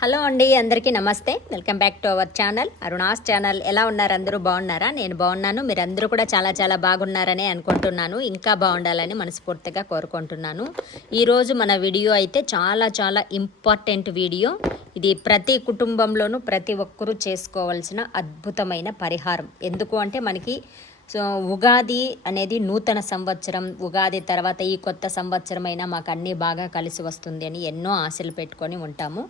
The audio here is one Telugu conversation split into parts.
హలో అండి అందరికీ నమస్తే. Welcome back to our channel. Aruna's channel. ఎలా ఉన్నారు? అందరూ బాగున్నారా? నేను బాగున్నాను. మీరు అందరూ కూడా చాలా చాలా బాగున్నారని అనుకుంటున్నాను. ఇంకా బాగుండాలని మనస్ఫూర్తిగా కోరుకుంటున్నాను. ఈరోజు మన వీడియో అయితే చాలా చాలా ఇంపార్టెంట్ వీడియో. ఇది ప్రతి కుటుంబంలోనూ ప్రతి ఒక్కరూ చేసుకోవాల్సిన అద్భుతమైన పరిహారం. ఎందుకు అంటే మనకి సో ఉగాది అనేది నూతన సంవత్సరం. ఉగాది తర్వాత ఈ కొత్త సంవత్సరమైనా మాకు అన్నీ బాగా కలిసి వస్తుంది అని ఎన్నో ఆశలు పెట్టుకొని ఉంటాము.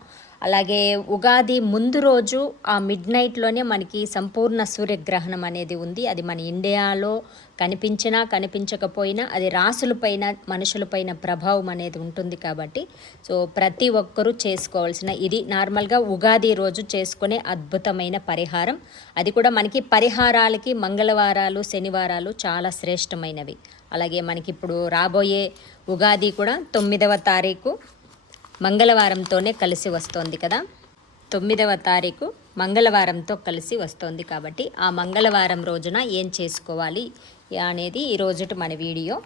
అలాగే ఉగాది ముందు రోజు ఆ మిడ్ నైట్లోనే మనకి సంపూర్ణ సూర్యగ్రహణం అనేది ఉంది. అది మన ఇండియాలో కనిపించినా కనిపించకపోయినా అది రాసులపైన మనుషులపైన ప్రభావం అనేది ఉంటుంది కాబట్టి. సో ప్రతి ఒక్కరూ చేసుకోవాల్సిన ఇది నార్మల్గా ఉగాది రోజు చేసుకునే అద్భుతమైన పరిహారం. అది కూడా మనకి పరిహారాలకి మంగళవారాలు శనివారాలు చాలా శ్రేష్టమైనవి. అలాగే మనకి ఇప్పుడు రాబోయే ఉగాది కూడా తొమ్మిదవ తారీఖు మంగళవారంతోనే కలిసి వస్తోంది కదా? తొమ్మిదవ తారీఖు మంగళవారంతో కలిసి వస్తోంది కాబట్టి ఆ మంగళవారం రోజున ఏం చేసుకోవాలి అనేది ఈ మన వీడియో.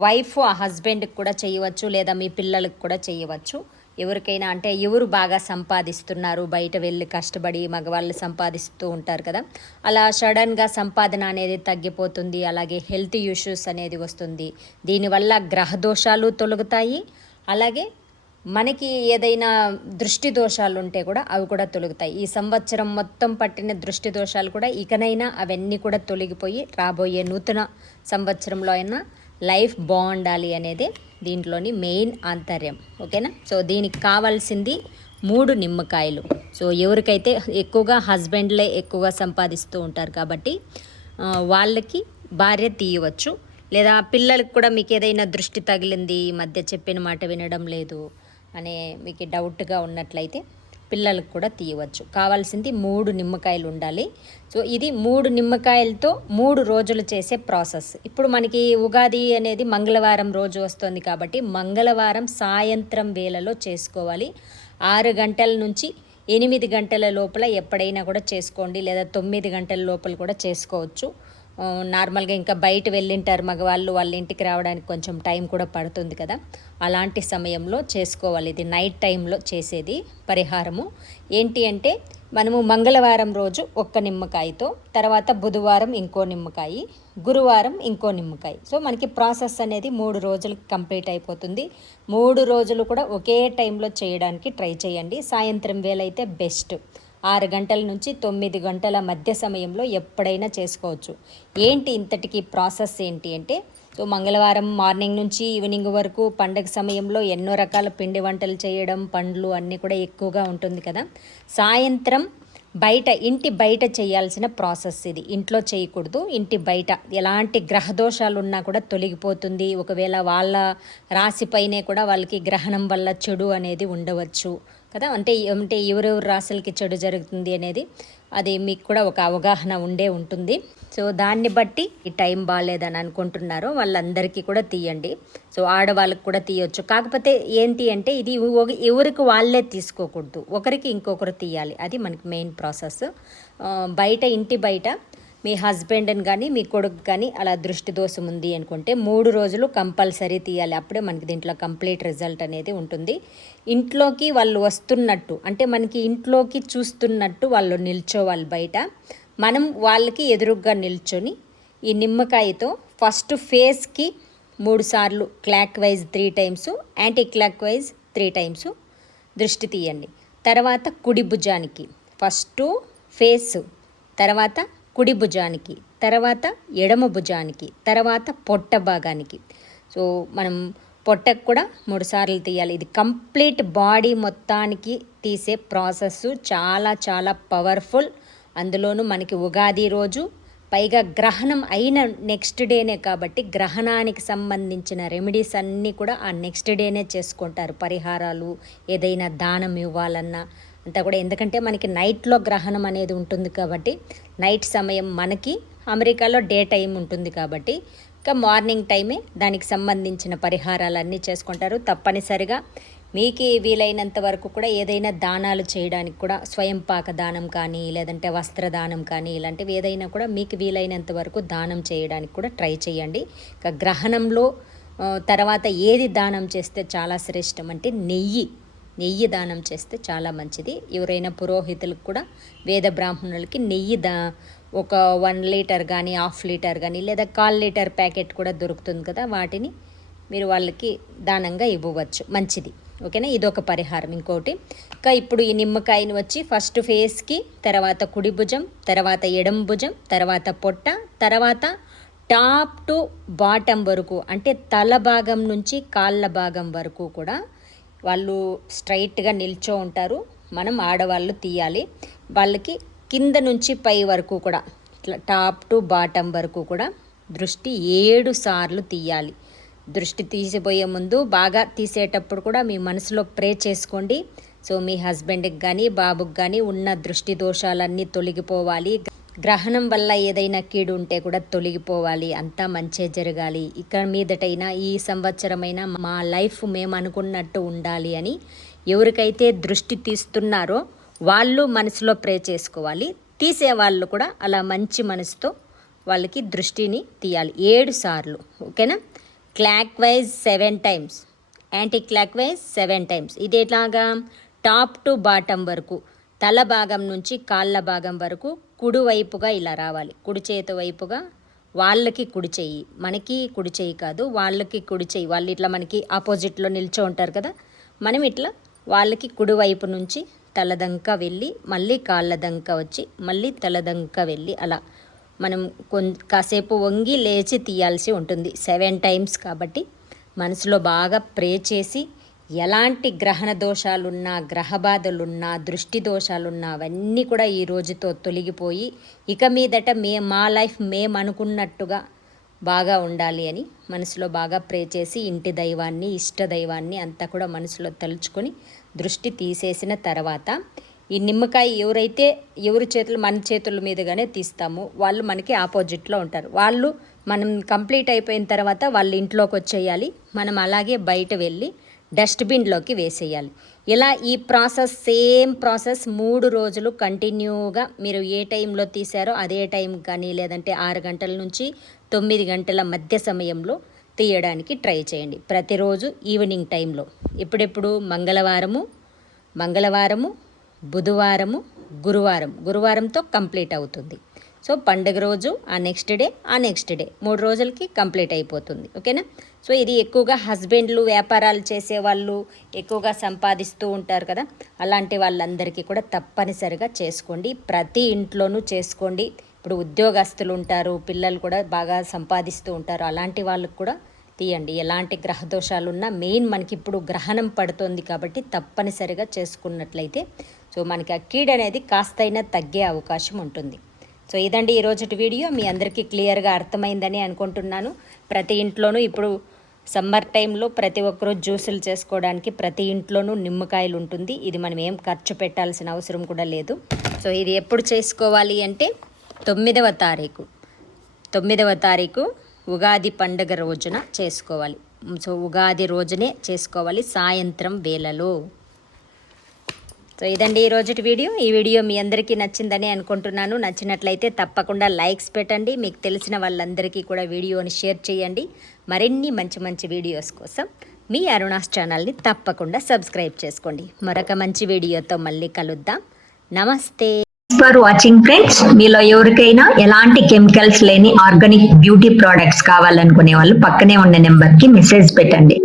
వైఫ్ ఆ హస్బెండ్కి కూడా చేయవచ్చు లేదా మీ పిల్లలకు కూడా చేయవచ్చు. ఎవరికైనా అంటే ఎవరు బాగా సంపాదిస్తున్నారు బయట వెళ్ళి కష్టపడి మగవాళ్ళు సంపాదిస్తూ ఉంటారు కదా? అలా సడన్గా సంపాదన అనేది తగ్గిపోతుంది అలాగే హెల్త్ ఇష్యూస్ అనేది వస్తుంది. దీనివల్ల గ్రహ దోషాలు తొలగుతాయి. అలాగే మనకి ఏదైనా దృష్టి దోషాలు ఉంటే కూడా అవి కూడా తొలుగుతాయి. ఈ సంవత్సరం మొత్తం పట్టిన దృష్టి దోషాలు కూడా ఇకనైనా అవన్నీ కూడా తొలగిపోయి రాబోయే నూతన సంవత్సరంలో అయినా లైఫ్ బాగుండాలి అనేది దీంట్లోని మెయిన్ ఆంతర్యం. ఓకేనా? సో దీనికి కావాల్సింది మూడు నిమ్మకాయలు. సో ఎవరికైతే ఎక్కువగా హస్బెండ్లే ఎక్కువగా సంపాదిస్తూ ఉంటారు కాబట్టి వాళ్ళకి భార్య తీయవచ్చు. లేదా పిల్లలకు కూడా మీకు ఏదైనా దృష్టి తగిలింది ఈ మధ్య చెప్పిన మాట వినడం లేదు అనే మీకు డౌట్గా ఉన్నట్లయితే పిల్లలకు కూడా తీయవచ్చు. కావాల్సింది మూడు నిమ్మకాయలు ఉండాలి. సో ఇది మూడు నిమ్మకాయలతో మూడు రోజులు చేసే ప్రాసెస్. ఇప్పుడు మనకి ఉగాది అనేది మంగళవారం రోజు వస్తుంది కాబట్టి మంగళవారం సాయంత్రం వేళలో చేసుకోవాలి. ఆరు గంటల నుంచి ఎనిమిది గంటల లోపల ఎప్పుడైనా కూడా చేసుకోండి. లేదా తొమ్మిది గంటల లోపల కూడా చేసుకోవచ్చు. నార్మల్గా ఇంకా బయట వెళ్ళింటారు మగవాళ్ళు వాళ్ళ ఇంటికి రావడానికి కొంచెం టైం కూడా పడుతుంది కదా. అలాంటి సమయంలో చేసుకోవాలి. ఇది నైట్ టైంలో చేసేది పరిహారము. ఏంటి అంటే మనము మంగళవారం రోజు ఒక్క నిమ్మకాయతో తర్వాత బుధవారం ఇంకో నిమ్మకాయ గురువారం ఇంకో నిమ్మకాయ. సో మనకి ప్రాసెస్ అనేది మూడు రోజులు కంప్లీట్ అయిపోతుంది. మూడు రోజులు కూడా ఒకే టైంలో చేయడానికి ట్రై చేయండి. సాయంత్రం వేలైతే బెస్ట్. ఆరు గంటల నుంచి తొమ్మిది గంటల మధ్య సమయంలో ఎప్పుడైనా చేసుకోవచ్చు. ఏంటి ఇంతటికి ప్రాసెస్ ఏంటి అంటే సో మంగళవారం మార్నింగ్ నుంచి ఈవినింగ్ వరకు పండగ సమయంలో ఎన్నో రకాల పిండి వంటలు చేయడం పండ్లు అన్నీ కూడా ఎక్కువగా ఉంటుంది కదా. సాయంత్రం బయట ఇంటి బయట చేయాల్సిన ప్రాసెస్ ఇది. ఇంట్లో చేయకూడదు ఇంటి బయట. ఎలాంటి గ్రహదోషాలు ఉన్నా కూడా తొలగిపోతుంది. ఒకవేళ వాళ్ళ రాశిపైనే కూడా వాళ్ళకి గ్రహణం వల్ల చెడు అనేది ఉండవచ్చు. కదా? అంటే అంటే ఎవరెవరు రాశులకి చెడు జరుగుతుంది అనేది అది మీకు కూడా ఒక అవగాహన ఉండే ఉంటుంది. సో దాన్ని బట్టి ఈ టైం బాగాలేదని అనుకుంటున్నారో వాళ్ళందరికీ కూడా తీయండి. సో ఆడవాళ్ళకి కూడా తీయొచ్చు. కాకపోతే ఏంటి అంటే ఇది ఎవరికి వాళ్ళే తీసుకోకూడదు. ఒకరికి ఇంకొకరు తీయాలి. అది మనకి మెయిన్ ప్రాసెస్. బయట ఇంటి బయట మీ హస్బెండ్ని కానీ మీ కొడుకు కానీ అలా దృష్టి దోషం ఉంది అనుకుంటే మూడు రోజులు కంపల్సరీ తీయాలి. అప్పుడే మనకి దీంట్లో కంప్లీట్ రిజల్ట్ అనేది ఉంటుంది. ఇంట్లోకి వాళ్ళు వస్తున్నట్టు అంటే మనకి ఇంట్లోకి చూస్తున్నట్టు వాళ్ళు నిల్చోవాలి బయట. మనం వాళ్ళకి ఎదురుగ్గా నిల్చొని ఈ నిమ్మకాయతో ఫస్ట్ ఫేస్కి మూడు సార్లు clockwise three times anticlockwise three times దృష్టి తీయండి. తర్వాత కుడి భుజానికి ఫస్ట్ ఫేస్ తర్వాత కుడి భుజానికి తర్వాత ఎడమ భుజానికి తర్వాత పొట్ట భాగానికి. సో మనం పొట్టకు కూడా మూడు సార్లు తీయాలి. ఇది కంప్లీట్ బాడీ మొత్తానికి తీసే ప్రాసెస్ చాలా చాలా పవర్ఫుల్. అందులోనూ మనకి ఉగాది రోజు పైగా గ్రహణం అయిన నెక్స్ట్ డేనే కాబట్టి గ్రహణానికి సంబంధించిన రెమెడీస్ అన్నీ కూడా ఆ నెక్స్ట్ డేనే చేసుకుంటారు. పరిహారాలు ఏదైనా దానం ఇవ్వాలన్నా అంతా కూడా. ఎందుకంటే మనకి నైట్లో గ్రహణం అనేది ఉంటుంది కాబట్టి నైట్ సమయం మనకి అమెరికాలో డే టైం ఉంటుంది కాబట్టి ఇంకా మార్నింగ్ టైమే దానికి సంబంధించిన పరిహారాలన్నీ చేసుకుంటారు. తప్పనిసరిగా మీకు వీలైనంత వరకు కూడా ఏదైనా దానాలు చేయడానికి కూడా స్వయం పాక దానం కానీ లేదంటే వస్త్రదానం కానీ ఇలాంటివి ఏదైనా కూడా మీకు వీలైనంత వరకు దానం చేయడానికి కూడా ట్రై చేయండి. ఇంకా గ్రహణంలో తర్వాత ఏది దానం చేస్తే చాలా శ్రేష్టం అంటే నెయ్యి. నెయ్యి దానం చేస్తే చాలా మంచిది. ఎవరైనా పురోహితులకు కూడా వేద బ్రాహ్మణులకి నెయ్యి దా ఒక వన్ లీటర్ కానీ హాఫ్ లీటర్ కానీ లేదా కాల్ లీటర్ ప్యాకెట్ కూడా దొరుకుతుంది కదా వాటిని మీరు వాళ్ళకి దానంగా ఇవ్వవచ్చు. మంచిది. ఓకేనా? ఇదొక పరిహారం. ఇంకోటి ఇంకా ఇప్పుడు ఈ నిమ్మకాయని వచ్చి ఫస్ట్ ఫేస్కి తర్వాత కుడి భుజం తర్వాత ఎడం భుజం తర్వాత పొట్ట తర్వాత టాప్ టు బాటం వరకు అంటే తల భాగం నుంచి కాళ్ళ భాగం వరకు కూడా వాళ్ళు స్ట్రైట్గా నిల్చో ఉంటారు. మనం ఆడవాళ్ళు తీయాలి. వాళ్ళకి కింద నుంచి పై వరకు కూడా ఇట్లా టాప్ టు బాటం వరకు కూడా దృష్టి ఏడు సార్లు తీయాలి. దృష్టి తీసిపోయే ముందు బాగా తీసేటప్పుడు కూడా మీ మనసులో ప్రే చేసుకోండి. సో మీ హస్బెండ్కి కానీ బాబుకి కానీ ఉన్న దృష్టి దోషాలన్నీ తొలగిపోవాలి. గ్రహణం వల్ల ఏదైనా కీడు ఉంటే కూడా తొలగిపోవాలి అంతా మంచే జరగాలి. ఇక మీదటైనా ఈ సంవత్సరమైనా మా లైఫ్ మేము అనుకున్నట్టు ఉండాలి అని ఎవరికైతే దృష్టి తీస్తున్నారో వాళ్ళు మనసులో ప్రే చేసుకోవాలి. తీసే వాళ్ళు కూడా అలా మంచి మనసుతో వాళ్ళకి దృష్టిని తీయాలి. ఏడు సార్లు ఓకేనా? Clockwise seven times. Anticlockwise seven times. ఇది ఎట్లాగా టాప్ టు బాటం వరకు. తల భాగం నుంచి కాళ్ళ భాగం వరకు కుడివైపుగా ఇలా రావాలి. కుడి చేతి వైపుగా వాళ్ళకి కుడి చెయ్యి. మనకి కుడి చెయ్యి కాదు వాళ్ళకి కుడి చెయ్యి. వాళ్ళు ఇట్లా మనకి ఆపోజిట్లో నిల్చో ఉంటారు కదా. మనం ఇట్లా వాళ్ళకి కుడివైపు నుంచి తలదంక వెళ్ళి మళ్ళీ కాళ్ళ దంక వచ్చి మళ్ళీ తలదంక వెళ్ళి అలా మనం కొం కాసేపు వంగి లేచి తీయాల్సి ఉంటుంది. సెవెన్ టైమ్స్ కాబట్టి మనసులో బాగా ప్రే చేసి ఎలాంటి గ్రహణ దోషాలున్నా గ్రహ బాధలున్నా దృష్టి దోషాలున్నా అవన్నీ కూడా ఈ రోజుతో తొలగిపోయి ఇక మీదట మే మా లైఫ్ మేము అనుకున్నట్టుగా బాగా ఉండాలి అని మనసులో బాగా ప్రే చేసి ఇంటి దైవాన్ని ఇష్ట దైవాన్ని అంతా కూడా మనసులో తలుచుకొని దృష్టి తీసేసిన తర్వాత ఈ నిమ్మకాయ ఎవరైతే ఎవరి చేతులు మన చేతుల మీదుగానే తీస్తామో వాళ్ళు మనకి ఆపోజిట్లో ఉంటారు. వాళ్ళు మనం కంప్లీట్ అయిపోయిన తర్వాత వాళ్ళ ఇంట్లోకి వచ్చేయాలి. మనం అలాగే బయట వెళ్ళి డస్ట్బిన్లోకి వేసేయాలి. ఇలా ఈ ప్రాసెస్ సేమ్ ప్రాసెస్ మూడు రోజులు కంటిన్యూగా మీరు ఏ టైంలో తీశారో అదే టైం కానీ లేదంటే ఆరు గంటల నుంచి తొమ్మిది గంటల మధ్య సమయంలో తీయడానికి ట్రై చేయండి. ప్రతిరోజు ఈవినింగ్ టైంలో. ఎప్పుడెప్పుడు? మంగళవారము మంగళవారము బుధవారము గురువారం. గురువారంతో కంప్లీట్ అవుతుంది. సో పండుగ రోజు ఆ నెక్స్ట్ డే ఆ నెక్స్ట్ డే మూడు రోజులకి కంప్లీట్ అయిపోతుంది. ఓకేనా? సో ఇది ఎక్కువగా హస్బెండ్లు వ్యాపారాలు చేసేవాళ్ళు ఎక్కువగా సంపాదిస్తూ ఉంటారు కదా. అలాంటి వాళ్ళందరికీ కూడా తప్పనిసరిగా చేసుకోండి. ప్రతి ఇంట్లోనూ చేసుకోండి. ఇప్పుడు ఉద్యోగస్తులు ఉంటారు పిల్లలు కూడా బాగా సంపాదిస్తూ ఉంటారు. అలాంటి వాళ్ళకు కూడా తీయండి. ఎలాంటి గ్రహ దోషాలు ఉన్నా మెయిన్ మనకి ఇప్పుడు గ్రహణం పడుతుంది కాబట్టి తప్పనిసరిగా చేసుకున్నట్లయితే సో మనకి ఆ కీడ్ అనేది కాస్తైనా తగ్గే అవకాశం ఉంటుంది. సో ఇదండి ఈరోజు వీడియో. మీ అందరికీ క్లియర్గా అర్థమైందని అనుకుంటున్నాను. ప్రతి ఇంట్లోనూ ఇప్పుడు సమ్మర్ టైంలో ప్రతి ఒక్కరూ జ్యూసులు చేసుకోవడానికి ప్రతి ఇంట్లోనూ నిమ్మకాయలు ఉంటుంది. ఇది మనం ఏం ఖర్చు పెట్టాల్సిన అవసరం కూడా లేదు. సో ఇది ఎప్పుడు చేసుకోవాలి అంటే తొమ్మిదవ తారీఖు. తొమ్మిదవ తారీఖు ఉగాది పండుగ రోజున చేసుకోవాలి. సో ఉగాది రోజునే చేసుకోవాలి సాయంత్రం వేళలో. సో ఇదండి ఈ రోజుటి వీడియో. ఈ వీడియో మీ అందరికీ నచ్చిందని అనుకుంటున్నాను. నచ్చినట్లయితే తప్పకుండా లైక్స్ పెట్టండి. మీకు తెలిసిన వాళ్ళందరికీ కూడా వీడియోని షేర్ చేయండి. మరిన్ని మంచి మంచి వీడియోస్ కోసం మీ అరుణాస్ ఛానల్ని తప్పకుండా సబ్స్క్రైబ్ చేసుకోండి. మరొక మంచి వీడియోతో మళ్ళీ కలుద్దాం. నమస్తే. ఫర్ వాచింగ్ ఫ్రెండ్స్ మీలో ఎవరికైనా ఎలాంటి కెమికల్స్ లేని ఆర్గానిక్ బ్యూటీ ప్రోడక్ట్స్ కావాలనుకునే వాళ్ళు పక్కనే ఉన్న నెంబర్కి మెసేజ్ పెట్టండి.